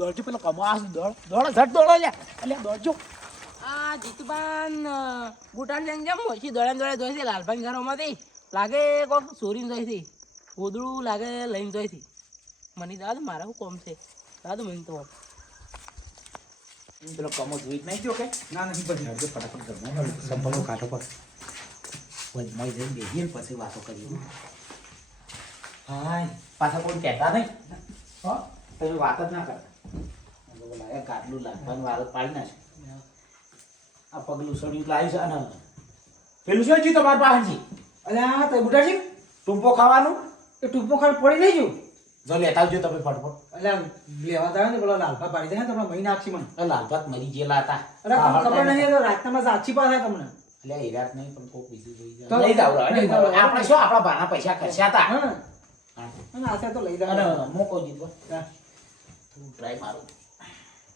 દોડજો પેલો કમા દોડ દોડો ઝટ દોડો લે એટલે દોડજો આ જીતુબાન બુટાન જંગ જમ મોછી દોડે જોઈ છે લાલભાઈ ઘરોમાંથી લાગે કોક ચોરીને જોઈ છે ગોદડું લાગે લઈને જોઈ છે મને દાદા મારા શું કોમ છે દાદા મને તો પેલો કમો જોઈ નહીં ગયો કે ના નથી પછી હરજો ફટાફટ કરવાનો સંપર્કો કાઢો પર વજમાઈ જઈને બેહીએ પછી વાતો કરીએ હાય પાછા કોઈ કહેતા નહીં હો તમે વાત જ ના કરતા લાગે કાટલું લાગવાનું વાળ પાડી નાખે આ પગલું સડ્યું લાવ્યું છે અને પેલું શું થયું તમારા પાસેથી અલ્યા તો બુટાજી ટૂંપો ખાવાનું એ ટૂંપો ખાડ પડી નહીં ગયું જો લેતા આવજો તમે ફટફટ અલ્યા લેવા જાય ને પેલો લાલભા પાડી જાય તમને મહી નાખશી મને લાલભાત મરી ગયેલા હતા અરે તમને ખબર નહીં તો રાતના સાચી પાસે તમને એટલે એ રાત નહીં પણ કોક બીજું જોઈ તો લઈ જાવ લઈ જાવ. આપણે શું આપણા ભાના પૈસા ખર્ચ્યા હતા હા અને આશે તો લઈ જાવ અને મોકો જીતવો થોડું ટ્રાય મારું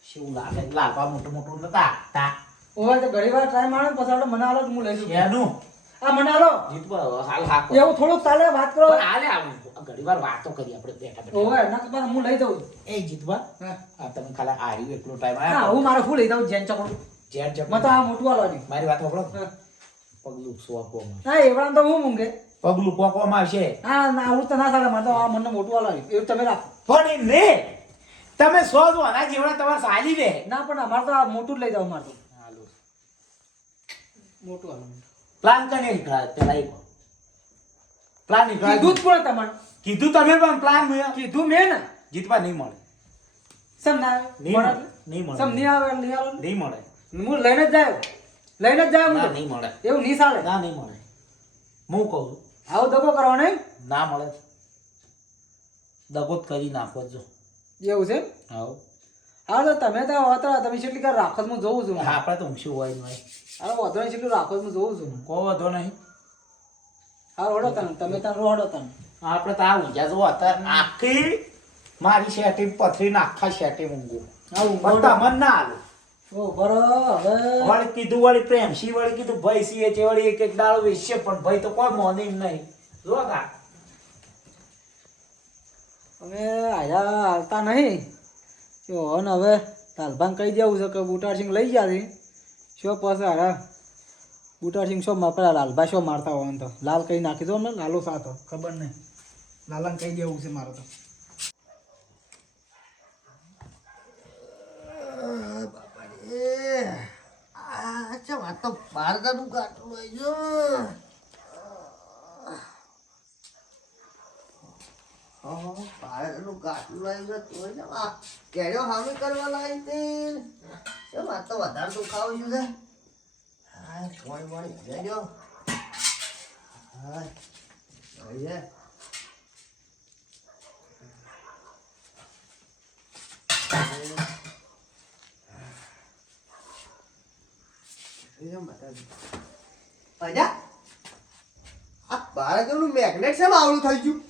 શું લાગે લાલભા મોટું મોટું નતા તા ઓય તો ઘણી વાર ટ્રાય મારો પછી આપણે મને આલો તો હું લઈ જઉં એનું આ મને આલો જીતવો હાલ હાકો એવું થોડુંક ચાલે વાત કરો પણ હાલે આવું ઘણી વાર વાતો કરી આપણે બેઠા બેઠા ઓય ના તો પાછું હું લઈ જાઉં એ જીતવા હા આ તમે ખાલી આર્યું એટલો ટાઈમ હા આયા હું મારે ફૂલ લઈ જાઉં જેન ચકડું ચેટ ચપ મને તો આ મોટું આલો નહીં મારી વાત સાંભળો હા પગલું સોકોમાં હા એવડા તો હું મૂંગે પગલું પોકવામાં આવશે હા ના આવું તો ના ચાલે મને તો આ મને મોટું આલો એવું તમે રાખો પણ ને તમે સો જો આના જેવડા તમારે સાલી દે ના પણ અમારે તો આ મોટું જ લઈ જાવ મારે તો હાલો મોટું આલો પ્લાન કને નીકળ્યા પેલા એક પ્લાન નીકળ્યા કીધું જ પણ તમારે કીધું તમે પણ પ્લાન કીધું મેં ને જીતવા નહીં મળે સમ ના નહીં મળે મળે નહીં મળે સમ નહીં આવે નહીં આવે નહીં મળે હું લઈને જ જાય ના હું નહીં મળે એવું નહીં ચાલે ના નહીં મળે હું કહું છું આવો દગો કરવાનો એમ ના મળે દગો જ કરી નાખો જો એવું છે આવો હા તો તમે તો વાતરા તમે કેટલી કર રાખો હું જોઉં છું હા આપણે તો ઊંચું હોય નહીં અરે વાંધો નહીં કેટલું રાખો હું જોઉં છું કો વધો નહીં હા રોડો તમે ત્યાં રોડો તમે આપણે તો આ ઊંઝા જો અત્યારે આખી મારી સેટિંગ પથરીને આખા સેટિંગ ઊંઘું હા હું પણ તમને ના આલું ઓ બરો હવે વળી કીધું વળી પ્રેમસી વળી કીધું ભાઈ સીએ છે વળી એક એક દાડો વેચશે પણ ભાઈ તો કોઈ મોને એમ નહીં જો કા હવે આયા હાલતા નહીં જો ને હવે લાલભાન કહી દેવું છે કે બુટારસિંહ લઈ ગયા છે શું પાસે હારા બુટારસિંહ શું પેલા લાલભા શું મારતા હોય તો લાલ કઈ નાખી દો ને લાલો સાથ ખબર નહીં લાલાને કહી દેવું છે મારે તો કેળો હામી કરવા લાવી તે કેમ આ તો વધારે તો ખાવું છું છે હા પોણી પોણી જજો હા જઈએ અજા આ બાળકનું મેગ્નેટ છે આવડું થઈ ગયું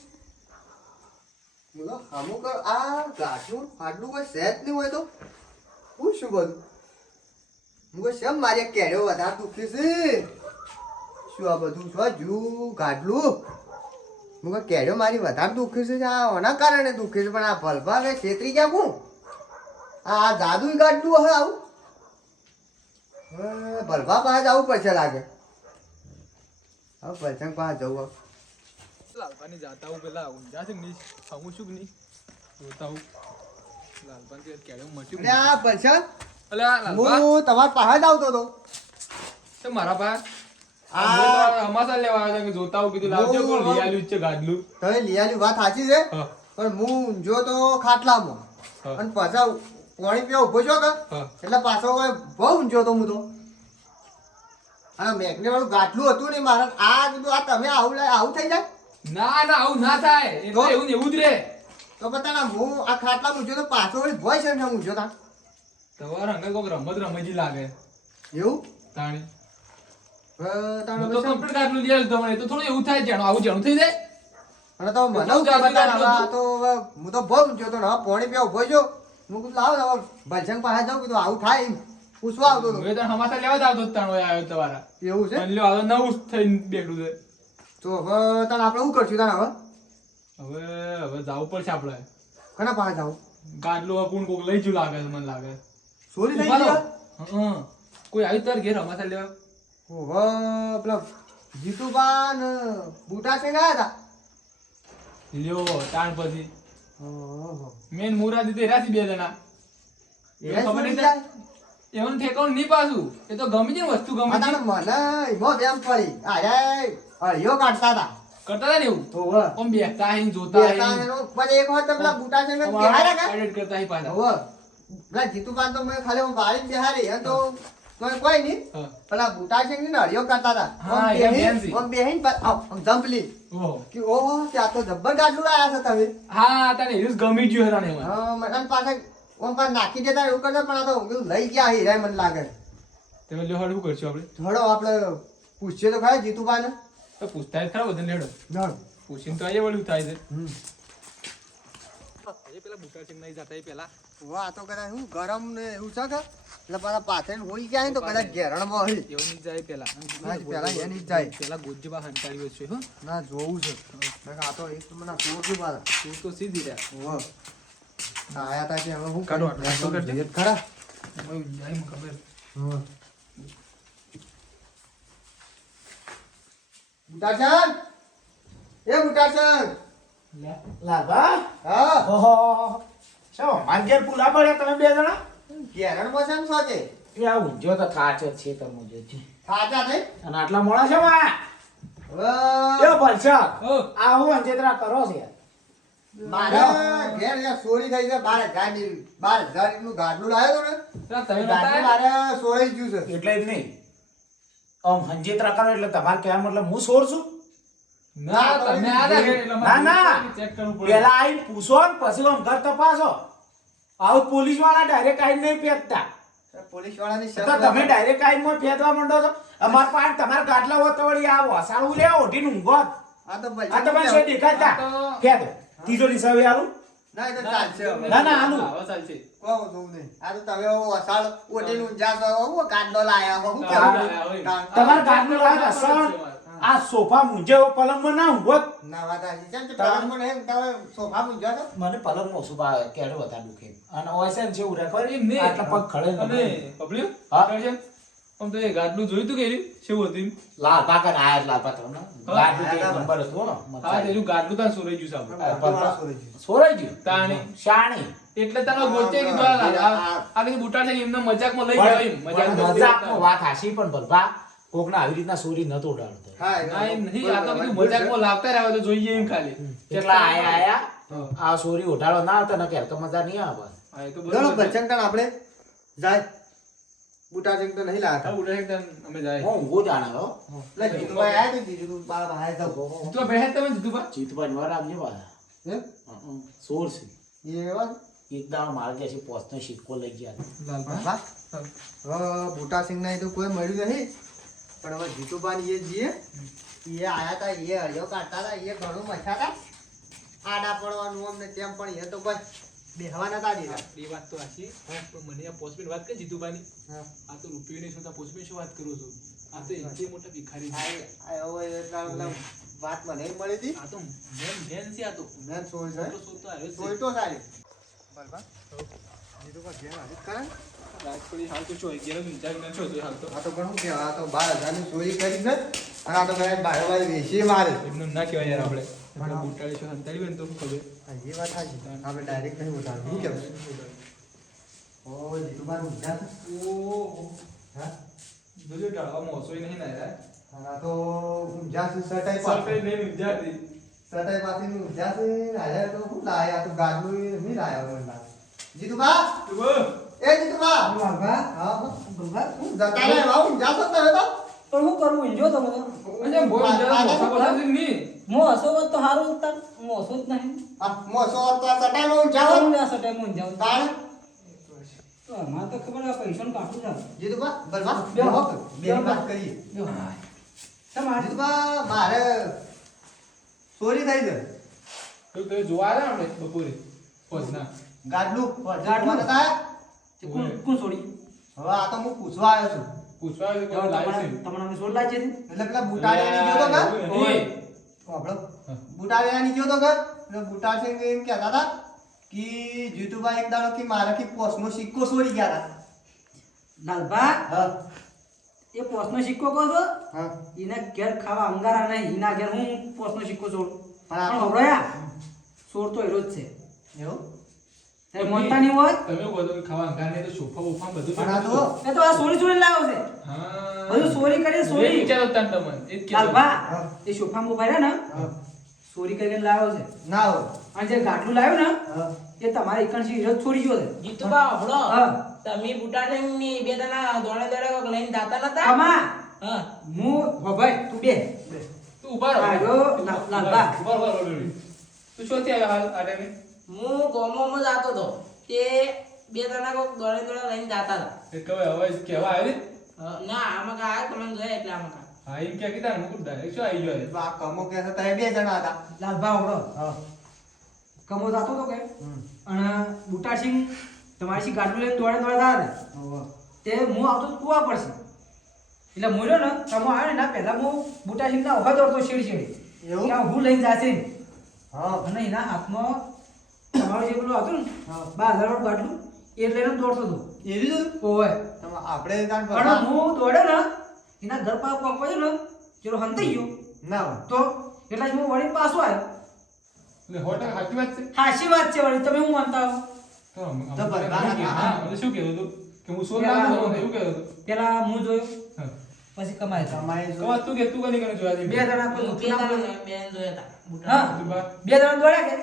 બોલો અમુક આ ગાંઠનું ફાટલું કોઈ સહેજ નહીં હોય તો હું શું બધું હું કોઈ શેમ મારે કેળો વધારે દુખી છે શું આ બધું શું જુ ગાંઠલું હું કોઈ કેળો મારી વધારે દુખી છે આ ઓના કારણે દુખી છે પણ આ ભલભા હવે છેતરી ગયા હું આ જાદુ ગાંઠલું હવે આવું ભલભા પાસે જવું પડશે લાગે હવે પલસંગ પાસે જવું લાલપાની જાતા હું પેલા ઊંઝા છે નહીં ખાવું છું કે નહીં જોતા હું લાલપાન કે કેળે મચ્યું અરે આ પલસંગ અલ્યા લાલપા હું તમારા પાસે જ આવતો હતો તે મારા પા આ અમાસા લેવા આવ્યા હતા કે જોતા હું કીધું લાવજો કોણ લઈ આલ્યું છે ગાદલું તમે લીયાની વાત સાચી છે હા પણ હું ઊંઝો તો ખાટલામાં હા. અને પાછા પાણી પીવા ઉભો છો કે હા એટલે પાછો બહુ ઊંઝો તો હું તો અને મેઘને વાળું ગાટલું હતું ને મારે આ કીધું આ તમે આવું થઈ જાય ના ના આવું ના થાય એટલે એવું ને એવું જ રે તો બતા હું આ ખાટલામાં ઊંઝો તો પાછો વળી ભોય છે ને ઊંઝો તા તમારે અંગલ કોક રમત રમજી લાગે એવું તાણી તાણે હું તો પછી- કમ્પ્લીટ ગાદલું લઈ આવ્યો તમને તો થોડું એવું થાય જાણો આવું જાણું થઈ જાય અને તો મને તો શું ગાટલું બતાવે, ગાટલું આ તો હવે હું તો બહુ ઊંઝો તો ને હવે પાણી પીવા ઉભો છો હું કીધું લાવ હવે ભલસંગ પાસે જાઉં કીધું આવું થાય એમ પૂછવા આવતો હતો હવે તો હમાસા લેવા જ આવતો જ તાણો આવ્યો તમારા એવું છે મને લ્યો હવે નવું થઈને બેઠું છે તો હવે તને આપણે શું કરશું તને હવે હવે હવે જવું પડશે આપણે કના પાસે જાવ ગાડલો કોણ કોક લઈ ગયું લાગે છે, મને લાગે. ચોરી થઈ ઉભા રહો. ગઈ હં. કોઈ આવ્યું તાર ઘેર અમાસા લેવા? ઓહો પેલા જીતુબા ને બુટા છે ગયા હતા લ્યો તાણ પછી ઓહો મેન મુરાદી તે રાસી બે જણા. એ ખબર ચોરી નહીં જાય એવાનું ઠેકાણું નહીં પાછું. એ તો ગમે છે ને વસ્તુ ગમે છે. મને એમાં વેમ પડી અરે હળિયો કાઢતા હતા કરતા હતા ને એવું. ઓહો આમ બેસતા આઈને જોતા આઈને. પછી એક વખત પેલા બુટા છે બિહાર્યા કા edit કરતા આઈ પાછા. ઓહો પેલા જીતુબા તો મેં ખાલી હું બાળી બિહારી એ તો કોઈ નહીં હા. પેલા બુટા છે ને હળિયો કાઢતા હતા હા, આમ એ બેહીન- બેન્સી. આમ બેહીન આમ જંપલી ઓહો. કે ઓહો ત્યાં તો જબ્બર ગાડલું લાયા છે તમે હા તને એવું જ ગમી ગયું હેરાન એમાં. હા મને પાછા ઓમ પર નાખી દેતા એવું કરતા પણ આ તો પેલું લઈ ગયા હીરા મને લાગે તમે લ્યો હાલ શું કરશું આપણે? ધડો આપણે પૂછીએ તો ખરા જીતુબા ને તો પૂછતા જ ખરા બધાને લેડો. ધડો પૂછીને તો આઈએ વળ્યું થાય છે. હમ એ પેલા બુટા સિંહ નહીં જતા એ પેલા. વાહ તો કદાચ હું ગરમ ને એવું છે કે એટલે પાછા પાથરીને હોઈ ગયા ને તો કદાચ ઘેરણમાં હોય એવો નહીં જાય પેલા. હા, પેલા એની જ જાય. પેલા ગોજીબા હંતાડ્યો છે હો. ના જોવું છે આ તો એક મને ચોર છું મારા તું તો સીધી રહ્યા. ઓહો આયા તા કે હવે હું કાઢો આટલો આટલો કરજે. ભેદ ખરા ઓય, જાય મને ખબર. હા બુટાચંદ એ બુટાચંદ લાલભા હા ઓહો શું માર ઘેર પૂરા પડ્યા તમે બે જણા? ઘેરણમાં છે ને સોચે એ આ ઊંઝો તો થાચ જ છે તમે જોજો. ખાતા નહીં અને આટલા મોડા છે વા હવે એ ભલસા ઓ, આ હું અંજેત્રા કરો છે યાર. મારા ઘેર યાર ચોરી થઈ છે 12,000 નું ગાડલું લાવ્યો તો ને પેલા તમે ગાડલું નતા મારે ચોરાઈ ગયું છે એટલે જ નહીં આમ અંજેત્રા કરો એટલે તમારે કહેવા મતલબ હું સોર છું? ના તમે આ ના ઘેર એટલે ના, ના. ચેક કરવું પડે. પેલા આઈને પૂછો ને પછી આમ ઘર તપાસો. આવું પોલીસ વાળા ડાયરેક્ટ આઈને નહીં પેકતા. પોલીસ વાળાની તો તમે ડાયરેક્ટ આઈને પેદવા માંડો છો. અમાર પાસે તમારા ગાટલા હોત તો વળી આ વસાડું લે ઓઢીને ઊંઘો. આ તો ભાઈ આ તમારે શું દેખાતા આ તો- ફેદો તિજોરી સાવે આલું. ના એ તો ચાલશે હવે. ના, ના, આલું. આવો ચાલશે. કહું છું નહીં. આ તો તમે વસાડ ઓટીને ઊંઝા છો, હું ગાડલો લાયા હો, હું ગાડલો કેવું? લાયા હોય. ગાડ- તમારા ગાટલું લાગે અસર આ સોફા મુંજે પલંગમાં ના ઊંઘોત. ના વાત સાચી. કેમ કે પલંગમાં નહીં, તમે સોફામાં ઊંઝા છો? મને પલંગમાં ઓછું ભાવે કેડો વધારે દુખે અને ઓયસે ને જેવું રાખો એમ નહીં. આટલા પગ ખડે ને અને પબલ્યુ? હા? કરજે. આમ તો એ ગાડલું જોયું તું કે એર્યું? કેવું હતું એમ? લાલ પાકન આયા લાલ પાત્ર ને હા, ગાટલું તો એક નંબર હતું હો ને. હા, તેનું ગાડલું તાર સોરાઈ ગયું સાહેબ. પપ્પા. ચોરી ગયું. સોરાઈ ગયું તાણી. શાણી એટલે તારો ગોચે કીધું આ કીધું બુટા છે એમને મજાકમાં લઈ ગયા એમ. મજાકમાં મજાકનો વાત હાસી પણ ભલભા કોકના આવી રીતના સોરી નતો ઉડાડતો. હા, એ ના એમ નહીં, આ તો કીધું મજાકમાં લાવતા રહ્યા હોય તો જોઈએ એમ ખાલી. કેટલા આયા હા. આ સોરી ઉડાડો ના હતા ને કે તો મજા નહીં આવે. હા, એ તો ચલો બરોબર છે. બચ્ચન આપણે જાય બુટા સિંહ તો નહીં લાયા હા, બુટા છે તાન અમે જાય. હું ઊંઘો જાણે હો. એટલે જીતુભાઈ આયા તો જીતુભાઈ બહાર જાવ. તું આ બેહે તમે જીતુભા? જીતભાઈ વાર આવજે પાછા. એમ? સોર છે એ એવા છે? એક દાડો મારે કે છે પોસ્ટનો સિક્કો લઈ ગયા. લાલભા. વાહ. હવે બુટા સિંહ ના તો કોઈ મળ્યું નહીં પણ હવે જીતુભાઈ એ જીએ એ આયા તા એ હળિયો કાઢતા હતા એ ઘણું મથ્યા હતા આડા પડવાનું અમને તેમ પણ એ તો કોઈ બેહવા નતા દીધા એ વાત તો સાચી. પણ મને આ પોસ્ટમેન વાત કરી જીતુભાઈની. હા. આ તો રૂપિયોની શું તા પોસ્ટમેન શું વાત કરું છું? આ તો એનથી મોટા ભિખારી છે. આ હવે એટલા મતલબ વાત મને મળી હતી આ તો મેન છે આ તો. મેં સોળ છે મોટો શોધ તો આવ્યો જ છે. સોળ તો સારી બરાબર જીતુભાઈ ઘેર હાજર કરે ને? રાજકોટ હાલ તો છો 11 વિચાર ન છો તો હાલ તો આ તો ઘણું કહેવાય આ તો 12,000 ની ચોરી કરી ને અને આ તો ભાઈ બારે વેચી મારે એમનું ના કહેવાય યાર આપણે. આપણે બુટાળી છો હંતાડી હોય ને તો શું ખબર? એ વાત સાચી આપણે ડાયરેક્ટ નહીં ઉતારવું શું કહેવાય ઓ જીતુભાઈ ઊંઘ્યા છે? ઓહો. હા જોજો ટાળવા મોસોય નહીં ના યાર. આ તો ઊંઝા છે સટાઈ સર પાસે નહીં વિચારતી. સટાઈ પાસે ઊંઝા છે આયા તો શું લાયા તો ગાડલું નહીં લાયા મને લાગે જીતુભા તું બોલ. એ જીતુભા બાબા હા બાબા જતા રહે વાવ ઊંઝા છો તમે તો પણ હું કરું ઈંજો તમે તો અચ્છા બોલ જરા મોસા બોસા છે નહીં. મો હસો હોત તો સારું ઉતાર મોસો જ નહીં આ મોસો તો સટાઈ નો ઊંઝા જાવ હો ને આ સટાઈ માં જાવ તાણ તો અમારે તો ખબર આ પૈસાનું કાઢું છે જીતુભા બલવા બે વાત કરી તમારે જીતુભા મારે ચોરી થઈ છે તો તે જોવા આવ્યા આપણે બપોરે પોચના. ગાડલું ગાડલું? ગાડલું હતા કોણ કોણ છોડી હવે આ તો હું પૂછવા આવ્યો છું પૂછવા આવ્યું કે લાઈવ છે. તમારા અમને છોડ લાગે છે એટલે પેલા બુટાડિયાની ગયો તો ઘર નહીં. આપણો બુટાડિયાની ગયો તો ઘર એટલે બુટાડ સિંહ એમ કહેતા હતા કે જીતુભાઈ એક દાડો કે મારાથી પોસનો સિક્કો ચોરી ગયા હતા. લાલભા હા એ પોસનો સિક્કો કહો છો હા એના ઘેર ખાવા અંગારા નહીં એના ઘેર હું પોસનો સિક્કો છોડું પણ આ પણ તો- હવળયા સોર તો એરો જ છે એવું તારે મોનતા નહીં હોય તમે એવું બધું ખાવા અંગાર તો સોફા બોફા બધું પણ આ તો એ તો આ સોરી સોરી લાવ્યો છે હા બધું સોરી કરી એ સોરી વિચારો તાન તમને એ જ કહેતો. લાલભા હા. એ સોફા ઉભા રહ્યા ને હા. સોરી કરીને લાવ્યો છે ના હોય અને જે ગાંઠું લાવ્યો ને હા એ તમારે એકણસી વિરોધ છોડી ગયો છે જીતુબા હબળો હા. તમે બુટાસિંગની બે જણા દોડે દોડે કોક લઈને જાતા નતા આમાં હા હું હો ભાઈ તું બે તું ઊભા રહો. આયો, લાલબા. ઊભા રહો, ઊભા રહો. તું શોથી આવ્યો હાલ આ ટાઈમે? હું ગોમોમાં જાતો હતો તે બે જણા કોક દોડે દોડે લઈને જાતા હતા એ કહે હવે કહેવા આવી? ના આમાં કા આયા તમને જોયા એટલે આમાં કા હા એમ કે કીધા મુકુટ ડાયરેક્ટ શું આવી ગયો એ? તો આ કમો કે છે તમે 2 જણા હતા. લાલભા હવળો હા કમો જાતો તો કે હમ. અને બુટાસિંહ તમારી સી ગાંઠું લઈને દોડે દોડે થાય ને હોવે. તે હું આવતો તો કુવા પડશે એટલે મોર્યો ને કમો આવ્યો ને ના પહેલા હું બુટાસિંહ ના ઓહા દોડતો શેડી શેડી એવું? કે હું લઈને જાશે હા અને એના હાથમાં તમારું જે પેલું હતું ને હા. 12,000 વાળું ગાંઠું એ લઈને દોડતો હતો એવી જ ઓય તમે આપણે તાણ પણ બધા હું દોડ્યો ને એના ઘર પાસે પહોંચ્યો ને ચલો હંતાઈ ગયો ના હોય. તો એટલે જ હું વળી પાછો આવ્યો એટલે સો ટકા સાચી વાત છે? હાચી વાત છે વળી તમે હું માનતા હો તો આમ- તો આમ બધા શું કહેવું? હા. મને શું કહેવું હતું? કે હું સોલ પેલા લાગુ છું, એવું કહેવું હતું. પેલા હું જોયું હા. પછી કમાય છે તમારે તો વાત તું કે તું કોની કોની જોયા હતી? બે જણા કોઈ હું બે દુઃખના કોઈ- જણા બેન જોયા હતા હા તું બા, બે જણા દોડ્યા કે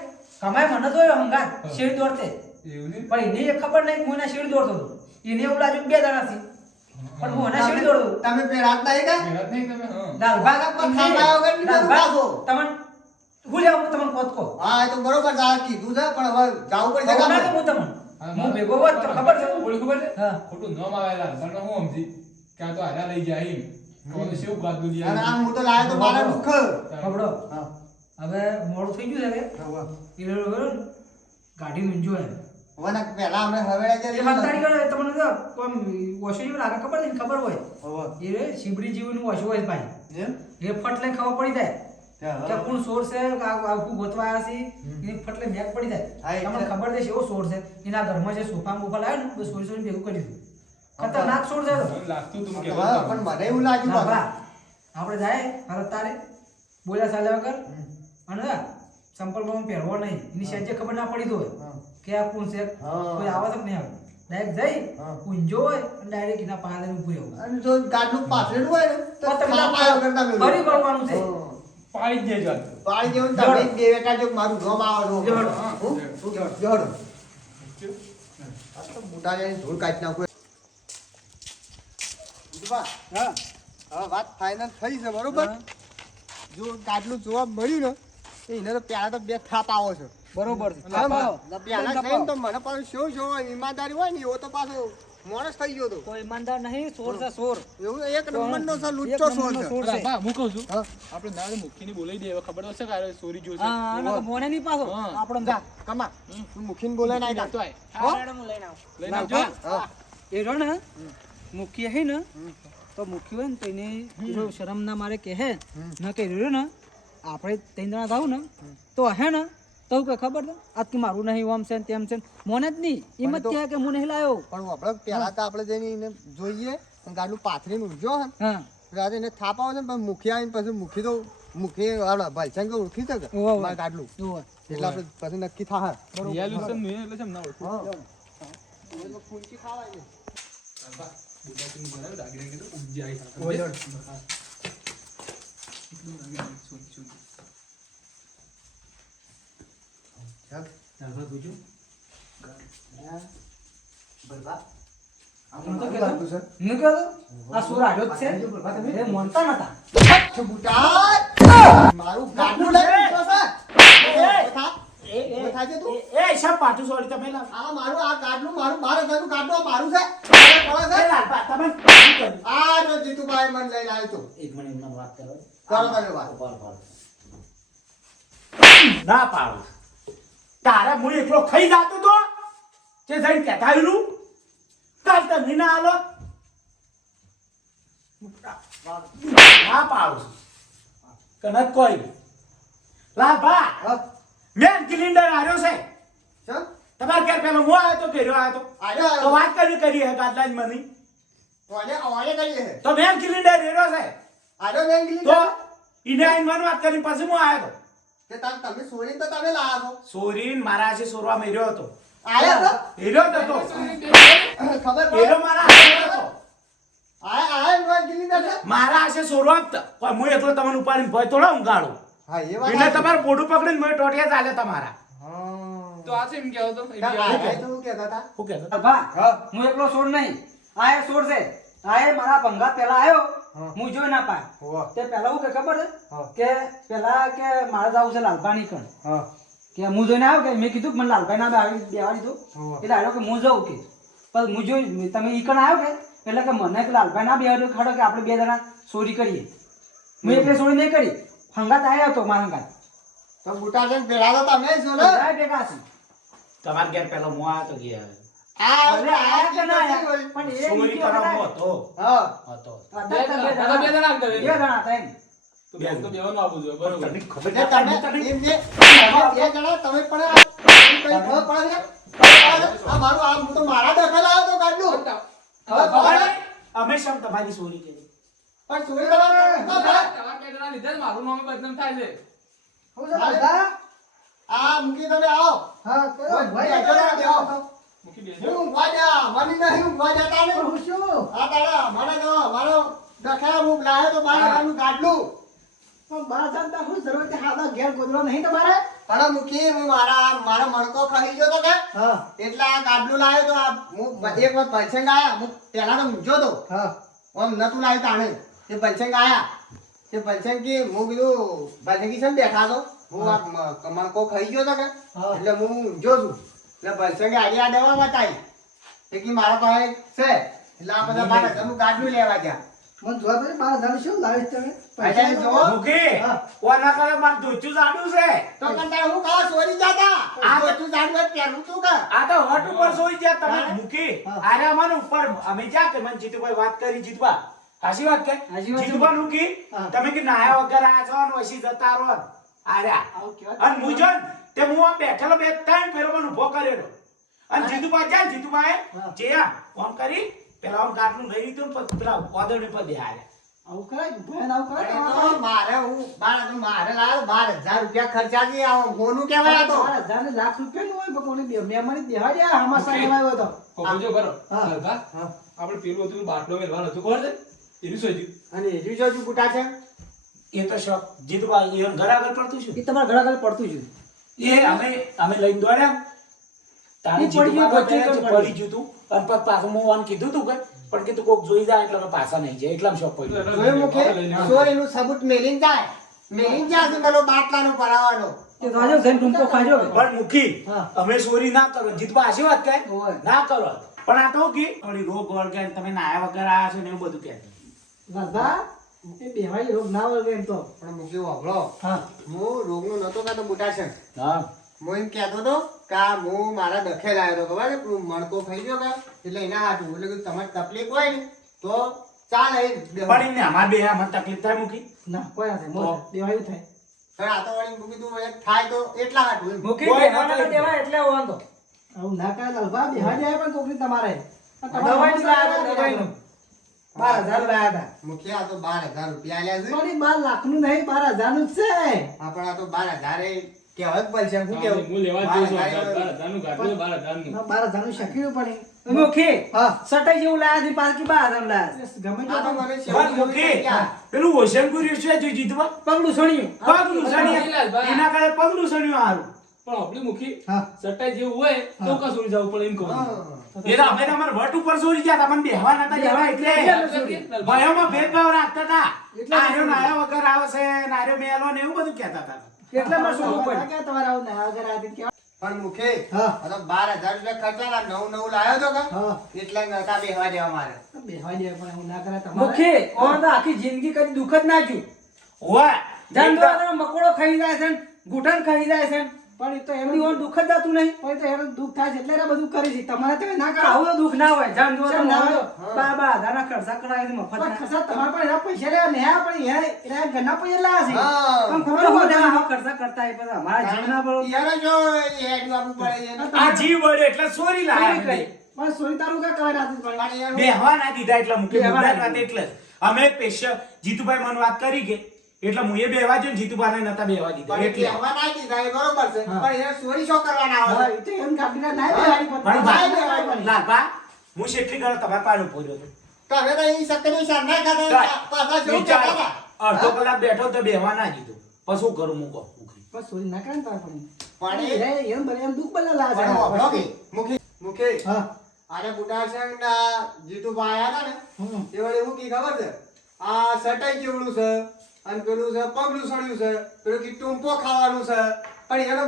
કમાય મને જોયો હંગાત હા. શેર દોડતે એવું નહીં? પણ એને એ ખબર નહીં કે હું એના શેર દોડતો હતો એને એવું લાગ્યું કે બે જણા છે પણ હું એના શેર દોડતો હતો તમે પેલા જ નહીં કાંઈ? ભેગા જ નહીં તમે? હા. લાલભા પણ ખાવા વગર નહીં બધું પાછો. તમને હું લેવા હું તમને કોત કહો હા એ તો બરોબર છે, આ કીધું છે પણ હવે જાવું પડશે ખબર ના કામ. કે હું તમને હા, હું ભેગો હોત તો ખબર છે થોડી ખબર છે? હા. ખોટું ન આવેલા પણ હું સમજી કે આ તો હારા લઈ જાય એમ કોને શેવું ગાદલું લઈ અને આવ્યું? આમ હું તો લાયો તો મારા દુઃખ. ખબડો હા હવે મોડું થઈ ગયું છે હવે. કે એ લોકો ગાડી મીંજો એમ હવે ના પેલા અમે હવેડા એ જઈએ હંતાડી ગયો તમને તો કોમ વોશો જેવું લાગે ખબર છે ને ખબર હોય હવે. એ રે શીબડી જેવું વોશો હોય ભાઈ એમ? એ ફટ લઈને ખબર પડી જાય ત્યાં કે હવે. કોણ સોર છે આખું ગોતવા આવ્યા છે એ ફટ લઈને મેક પડી હા, જાય એટલે- તમને ખબર છે એવો સોર છે એના ઘરમાં જે સોફા બોફા લાવ્યો ને બસ સોરી સોરી ભેગું કરી દીધું ખતરનાક સોર છે તો. મને લાગતું તું કે હા, પણ મને એવું લાગ્યું ના પાછું. બા આપણે જાય હરત તારે બોલ્યા ચાલ્યા વગર અને સંપર્કમાં પહેરવો નહીં એની સાહેબ ખબર ના પડી તો હોય હા. કે આ કોણ છે હા. કોઈ આવે તો કે નહીં આવે ડાયરેક્ટ જઈ હા. ઊંઝો હોય અને ડાયરેક્ટ એના પાસે ઊભું રહેવું અને જો ગાડલું પાછળનું હોય ને તો તો તમે ખાવા વગર તમે લો. ફરી વળવાનું છે. હા. પાડી જ જાય પાડી જેવું ને તમે બે બેટા જો મારું જોમ આવે જો. જોડો. હા. હું? જોડો. આ તો મોટા જઈને ધૂળ કાઢી નાખું. દીપા, હા હવે વાત ફાઇનલ થઈ છે બરોબર. જો ગાડલું જોવા મળ્યું ને તો એને તો પેલા તો બે થાપ આવો છે. બરોબર છે. હા, પેલા ખાઈને તો મને પાછું શું શું હોય, ઈમાનદારી હોય ને એવો તો પાછો માણસ થઈ ગયો તો. કોઈ ઈમાનદાર નહીં સોર છે સોર એવું એક નંબરનો છે, લુચ્ચો એક સોર નંબરનો છે. સોર છે. બા હું કહું છું હા. આપણે ના મુખીની બોલાવી દે હવે ખબર તો છે કે આ ચોરી જોશે હા આનો તો મોને નહીં પાછો હા. આપણો જા, કમા. તું મુખીને બોલાય ના તો આય. હા મેડમ હું લઈને આવું લઈને આવજો. હા. એ રહ્યો ને મુખી હે ને તો મુખી હોય ને તો એને જો શરમ ના મારે કહે ન કે રહ્યો ને આપણે ત્રણ જણા થાવ ને તો હે ને તો કે ખબર છે આ કે મારું નહીં ઓમ છે ને તેમ છે ને. મોને જ નહીં એમ જ કહે કે હું નહીં લાવ્યો પણ આપણે પેલા તો આપણે જઈને એને જોઈએ અને ગાડલું પાથરીને ઊંઘ્યો હે ને, હા રાતે એને થાપ આવે છે ને પણ મુખી આવીને પછી મુખી તો મુખી ભાઈચંગ ઓળખી શકે ઓવે, ઓવે. મારું ગાડલું ઓવે. એટલે આપણે પછી નક્કી થાય. રિયાલું છે ને એટલે છે ને ના ઓળખું. હા. એ તો ફૂંચી ખાવાય ને. બા, બુટાટીનું બનાવ્યું, દાગીને કીધું, ઊંઘી આવી સાથે. ઓય. એકદમ દાગીને, સોની, સોની. ચાલ. ચાલવા જોજો. બરબા. હું તો શું કહેતો. વાતું છે? હું કહેતો, આ સોર આવ્યો જ છે એ મોનતા નતા છે બુટા. મારું ગાડલું લઈને ઊભો છે. ઊભો થા. ઊભો થાજે તું. એ શા પાટું સોરી તમે લાવ આ મારું આ ગાડલું મારું 12,000 નું ગાડલું આ મારું છે. પડે છે. એ લાલપા તમે શું કર્યું? આ જો જીતુભાઈ મને લઈને આવ્યો તો. એક મિનિટ મને વાત કરો કરો તમે વાત. ના પાડું તારે હું એકલો ખાઈ જાતો તો તે જઈને કહેતા આવ્યું કાલ તમે ના આલો ના પાડું કનક કોઈ લાભા હા. મેન સિલિન્ડર આવ્યો છે ચાલ. તમારે ક્યારે પેલો હું આવ્યો તો ઘેર્યો આવ્યો આજો તો વાત કરી હે ગાદલા જ મની ઓને ઓને કરી હે તો મેં કિલિન્ડર રેડો છે આજો બેન ગીલી તો ઈને આઈને મને વાત કરી પછી હું આવ્યો તો તે તમે સોરી તો તમે લાયા છો સોરીન મારા છે સોરવા મેર્યો હતો આયા તો હેર્યો જ હતો ખબર હેરો પડે મારા હાથે હતો આયા નોન ગીલી ના મારા હાથે સોરવા જ કોઈ હું એકલો તમને ઉપાડીને ભય થોડા ઊંઘાડું હા એ વાત એટલે તમારે બોડું પકડીને મેં ટોટિયા ચાલે તમારા હા તો આ છે એમ કહેવો તો એમ આ કહેવો. આ તો કહેતા હતા શું કહેતો લાલભા હું એકલો સોર નહીં આ એ સોર છે આ એ મારા ભંગા પેલા આવ્યો હા. હું જોઈ ના પાય હોવા તે પેલા હું કે ખબર હા. છે કે પેલા કે મારે જવું છે લાલભાની કણ હા કે હું જોઈને આવ્યો કે મેં કીધું કે મને લાલભાઈ ના બેવા દીધું હોવા. એટલે આવ્યો કે હું જઉં કે પણ હું જોઈ તમે ઈ કણ આવ્યો કે એટલે કે મને કે લાલભાઈ ના બેવા દો ખાડો કે આપણે બે જણા ચોરી કરીએ મેં એકલે ચોરી નહીં કરી હંગાત આવ્યો હતો મારા હંગાત તો બુટા જન પેલા તો તમે છો ને બધા ભેગા છે તમારે ઘેર પેલો હું આવ્યો તો ગયા ભલે આયા કે ના આયા, પણ એ સોરી નીચે કરવા બધા- હતો હા હતો હતા તો બે જણા. બે જણા હતા. બે જણા હતા એમ. તો બેન તો બેવાનું આવવું જોઈએ બરોબર તને ખબર એટલે છે તમે તને એમ બે જણા તમે પણ આ કઈ ખબર પડે છે? આ મારું આ હું તો મારા દખલ આવ્યો તો કાઢલું ખબર પડે? અમે શમ તમારી સોરી કરી પણ ચોરી તમારે ખબર પડે? તમારા બે જણા લીધે જ મારું નામ બદનામ થાય છે હું છે લાલભા? આ મૂકી તમે આવો હા, કયો? ભાઈ જણા બેહો. મૂકી દેજો હું વાજા મને નહીં હું વાજા તાને હું શું? આ તારા મને તો મારો દખલ હું લાવ્યો તો બાર હજારનું કાઢલું પણ બાર જાણતા હું જરૂર કે હાથા ઘેર ગોદડો નહીં તમારે? પણ મૂકી હું મારો મણકો ખાઈ ગયો તો કે હા, એટલે આ કાઢલું લાવ્યો તો આ હું એક વખત પંચંગ આયા હું પહેલા તો ઊંઘ્યો તો હા. આમ નતું લાવ્યું તાણે તે પંચંગ આયા તે પંચંગ કે હું કીધું પંચંગી છે ને બેઠા તો હું આ મણકો ખાઈ ગયો તો કે હા. એટલે હું ઊંઘ્યો છું એટલે પંચંગે આડી આ દવા બતાવી તે કે મારા પાસે છે એટલે આ બધા મારા ઘરનું કાઢલું લેવા ગયા મને જોવા તો 12,000 શું લાવીશ તમે? પૈસા જો. મૂકી હા. કોના કરે માર ધોચું જાડું છે તો કંટાળો હું ખાવા ચોરી જતા આ આ તું જાણવા પહેરું તું કે આ તો હટ ઉપર સોઈ ગયા તમે હા. મૂકી હા. આરે અમાર ઉપર અમે જ્યાં કે મને જીતુભાઈ વાત કરી જીતવા હાસી વાત કે હાચી વાત છે. જીતવા મૂકી હા. તમે કે નાયા વગર આયા છો ને વસી જતા રહો આર્યા આવું કહેવાય. અને મુજન તે હું આમ બેઠેલો બે ત્રણ ફેરો મને ઉભો કરેલો અને જીતુભાઈ જાય જીતુભાઈ હા. જેયા ફોન કરી પેલા આમ કાટલું લઈ લીધું ને પછી પેલા કોદરડી પર બેહાડ્યા આવું કરાય? ભયાન આવું અરે કરાય? તો મારે હું મારે લાવ્યો 12,000 રૂપિયા ખર્ચા છે આ મોનું કહેવાય આ તો 12,000 ને લાખ રૂપિયાનું હોય, પણ કોને મહેમાની દેવાડ્યા, આમાં સાઈ લેવાયો હતો. કોકો કરો હા. લાલભા, આપણે પેલું હતું બાટલો મેલવાનો હતું ખબર છે એનું શું થયું? અને હજુ જો હજુ બુટા છે એ તો શોખ જીતુભાઈ એ ઘર આગળ પડતું શું એ તમારા ઘર આગળ પડતું જ હતું. એ અમે લઈને દોડ્યા તારે ઈ પડી ગયું, જીતુભાઈ વચ્ચે બતાવ્યા છે, પડી ગયું તું અને પછી પાછું હું આને કીધું તું કે પણ કીધું કોક જોઈ જાય એટલે અમે પાછા નહીં જાય એટલામાં શોખ પડ્યો જોયું મુખે ચોરીનું સબૂત મેલીન જાય છે પેલો બાટલાનો ભરાવાનો તે તો આજે જઈને ટૂંકો ખાજો કે? પણ મૂકી હા. અમે ચોરી ના કરો જીતવા આશી વાત કહે હોય. ના કરો પણ આ તો કી થોડી રોગ વળગે તમે નાયા વગર આયા છો ને એવું બધું કહે દાદા, એ બેવાઈ રોગ ના વળગે એમ તો. પણ મૂકી વાપરો હા. હું રોગનો નતો કાતો બુટા છે હા હું એમ કહેતો હતો કે આ હું મારા દખે લાવ્યો હતો ખબર છે પેલું મણકો ખાઈ ગયો કે એટલે એના હાથું એટલે કીધું તમારે તકલીફ હોય ને તો ચાલે એ બેહો. પણ એમને અમાર બે આમાં તકલીફ થાય મૂકી ના, કોઈ ના થાય. મોં બેવાયું થાય. પણ આ તો વળી મૂકી દઉં એક થાય તો એટલા હાથું એમ. મૂકી કોઈ બેવાના ના તો દેવાય એટલે વાંધો. આવું ના કરે લાલભા, બેવાઈ જાય પણ કોકની તમારે. આ તમારે દવાઈનું લાયા હતા, દવાઈનું. 12,000 લાયા હતા. મૂકી આ તો 12,000 રૂપિયા આલ્યા છે પણ એ 12 લાખનું નહીં, 12,000 નું જ છે. હા પણ આ તો 12,000 એ કહેવાય જ પડશે શું હા, કેવું હું લેવા જ જઉં છું 12,000 12,000 ગાંઠનું 12,000 ના, 12,000 નું શક્યું પડે. મૂકી. હા. સટાઈ જેવું લાયા છે, પાછી 12,000 લાયા છે. ગમે તે આ તો પણ મને પણ શેવટી મૂકી ગયા. પેલું ઓશનપુરી છે જો જીતવા પગલું સણ્યું. પગલું સણિયા લાલભાઈ. એના કારણે પગલું સણિયું હારું પણ આપણે મૂકી હા. સટ્ટાઈ જેવું હોય તો કશું જવું પડે એમ કહું હા. એ તો અમે તમારે વટ ઉપર સોરી ગયા તમને બેહવા નતા જવા એટલે ભયોમાં ભેદભાવ રાખતા હતા એટલે આર્યો નાયા વગર આવે છે નાર્યો મેલો ને એવું બધું કહેતા હતા એટલે મારે શું પડે? કે તમારે આવું ના આગળ આ રીતે કહેવાય. પણ મુખે હા. આ તો 12,000 રૂપિયા ખર્ચા નવું લાવ્યો તો કે હા. એટલે નતા બેહવા દેવા મારે બેહવા દે પણ એવું ના કરે તમારે. મુખી ઓન તો આખી જિંદગી કદી દુઃખ જ ના જ્યું. ઓય જાન દો મકોડો ખાઈ જાય છે ને, ઘૂંટણ ખાઈ જાય છે ને, પણ એ તો એમની એનું ઓર દુઃખ જ જાતું નહીં. પણ એ તો એનું દુઃખ થાય છે એટલે એને બધું કરે છે તમારે તો ના કરો આવું તો દુઃખ ના હોય. જાણ જુઓ તો શેમ ના મોડો હોય? બાર હજારના ખર્ચા કરાવે છે મફત પણ ખસા તમારે પણ એના પૈસા લેવા નહીં પણ એના ઘરના પૈસા લાયા છે હા. પણ ખબર હોય ને આવા ખર્ચા કરતા હોય પછી અમારા જીવના બરોબર યાર જો હેડ આપવું પડે છે. આ જીવ બળે એટલે સોરી લાયા કરી. પણ સોરી તારું કા કહેવાય રાતું પણ પણ યાર બેહવા ના દીધા એટલે મૂકે બેહવા મુદ્દાની ના વાત એટલે જ. અમે સ્પેશિયલ જીતુભાઈ મને વાત કરી કે એટલે હું એ બેહવા જો જીતુભાઈ નતા બેહવા દીધા પણ એટલે કહેવા ના દીધા એ બરોબર છે પણ યાર ચોરી શું કરવાના હા, આવે એ તો એમ કાપીને ના બેહાડી પણ પણ લાલબા, લાલબા, હું શેઠલી ગયો તમારા પાસે ઉભો રહ્યો હતો. તો હવે તો એ સકરી શાન ના ખાતા પાછા જેવું વિચાર, કહેતા હતા. અડધો કલાક બેઠો તો બેહવા ના દીધું પછી શું કરું મૂકો પણ સોરી ના કરે ને તારે પણ પણ એ એમ બને એમ દુઃખ બને લાગે પણ વાપરો કે મુખી મુખી હા આને બુટાસંગ ના જીતુભાઈ આયા હતા ને હમ. એ વળી હું કી ખબર છે આ સટાઈ જેવડું છે અને પેલું છે પગલું સડ્યું છે પેલું કી ટૂંપો ખાવાનું છે પણ એનો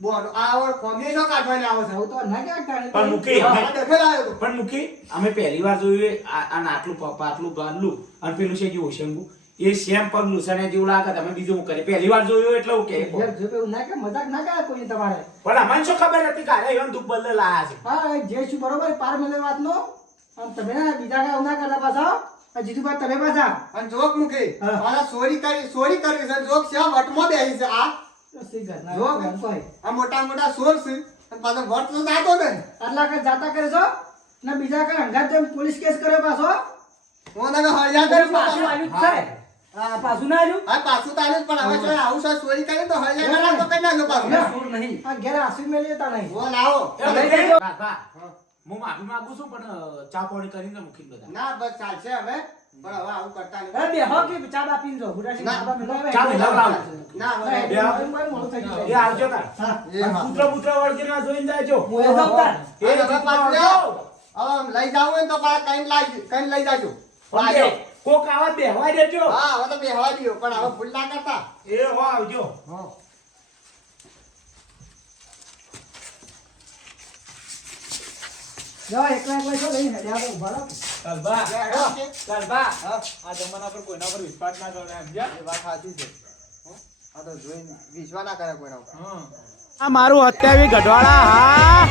બોલ આ ઓર ખોમી નો કાઢવાને આવે છે આવું તો ના ક્યાં કાઢે પણ મૂકી આ અમે દખલ આવ્યો તો પણ મૂકી અમે પહેલી વાર જોયું આ આટલું પાતળું ગાદલું અને પેલું છે જેવું શેંગુ એ સેમ પગલું સને જેવું લાગે તમે બીજું હું કરે પહેલી વાર જોયું એટલે હું કે યાર જો પેલું ના કે મજાક ના કરે કોઈ તમારે પણ અમને શું ખબર હતી કે અરે એવા દુઃખ બદલે લાયા છે હા જે શું બરોબર પાર મેલે વાતનો અને તમે ને બીજા કાંઈ ના કરતા પાછા આ જીતુભાઈ તમે પાછા અને જોક મુખી હા. મારા ચોરી કરવી છે જોક છે વટમાં બેહી છે આ જો કે કોઈ આ મોટા મોટા સોર છે અને પાછો વટ તો જાતો ને આટલા કઈ જાતા કરે છો ને બીજા કઈ અંગાત જઈને પોલીસ કેસ કર્યો પાછો હું તને હળિયા કરી પાછું આવ્યું જ છે. આ પાછું ના આવ્યું. હા પાછું તારે પણ હવે જો આવું છે ચોરી કરી તો હળિયા કરા તો કઈ ના પાછું અમે સૂર નહીં. આ ઘેર આસી મેલી લેતા નહીં બોલ આવો એ લઈ મૂકી, જજો. કાકા, હું માફી માંગુ છું પણ ચા પાણી કરીને મૂકીને બધા ના બસ ચાલશે હવે પણ હવે આવું કરતા નહીં અરે બેહો કે ચા બા પીને જાઓ. બુટાસિંહ ના. ચા બા મેલો. ચા મેલાવ લાવ. ના હવે હવે બે આવો. મોડું થઈ ગયું એ આવજો તાર હા એ હા. પુત્ર વળગી ના જોઈને જાજો હું એ જાઉં તાર. એ હવે જીતુભાઈ પાછું આવજો. હવે લઈ જાવ હોય ને તો પાછા કઈ લઈ જાજો પણ બે, કોક આવા બેહવા દેજો હા હવે તો બેહવા દો પણ હવે ભૂલ ના કરતા એ હો આવજો જો એકલા એકલા છો લઈને હેડ્યા તો ઉભા રહો ચાલબા હા. ચાલબા હા. આ જમાના પર કોઈના પર વિશ્વાસ ના કરે એમ જા. એ વાત સાચી છે આ તો જોઈને વિશ્વાસ ના કરે કોઈના ઉપર હા આ મારું અત્યારે ગઢવાળા હા